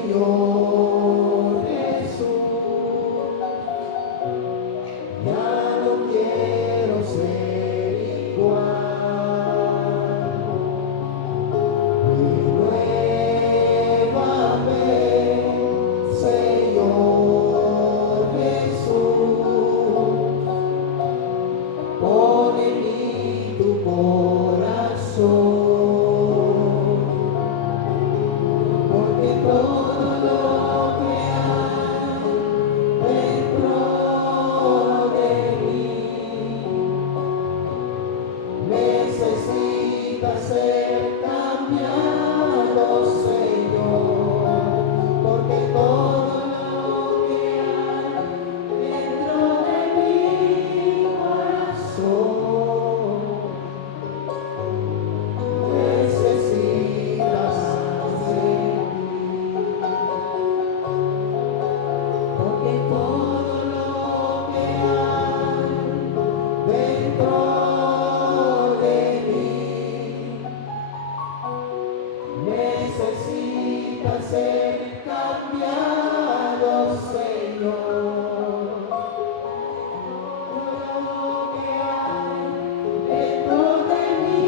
Señor Jesús, ya no quiero ser igual. Renuévame, Señor Jesús, pon en mí tu corazón, porque todo lo que hay dentro de mí necesita ser cambiado, Señor, porque todo lo que hay dentro de mi corazón necesitas ser, porque todo lo que hay dentro de mí necesita ser cambiado, Señor. Todo lo que hay dentro de mi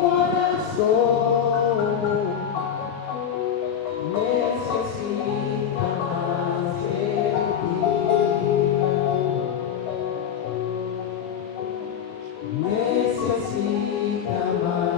corazón necesita más de ti. Necesita más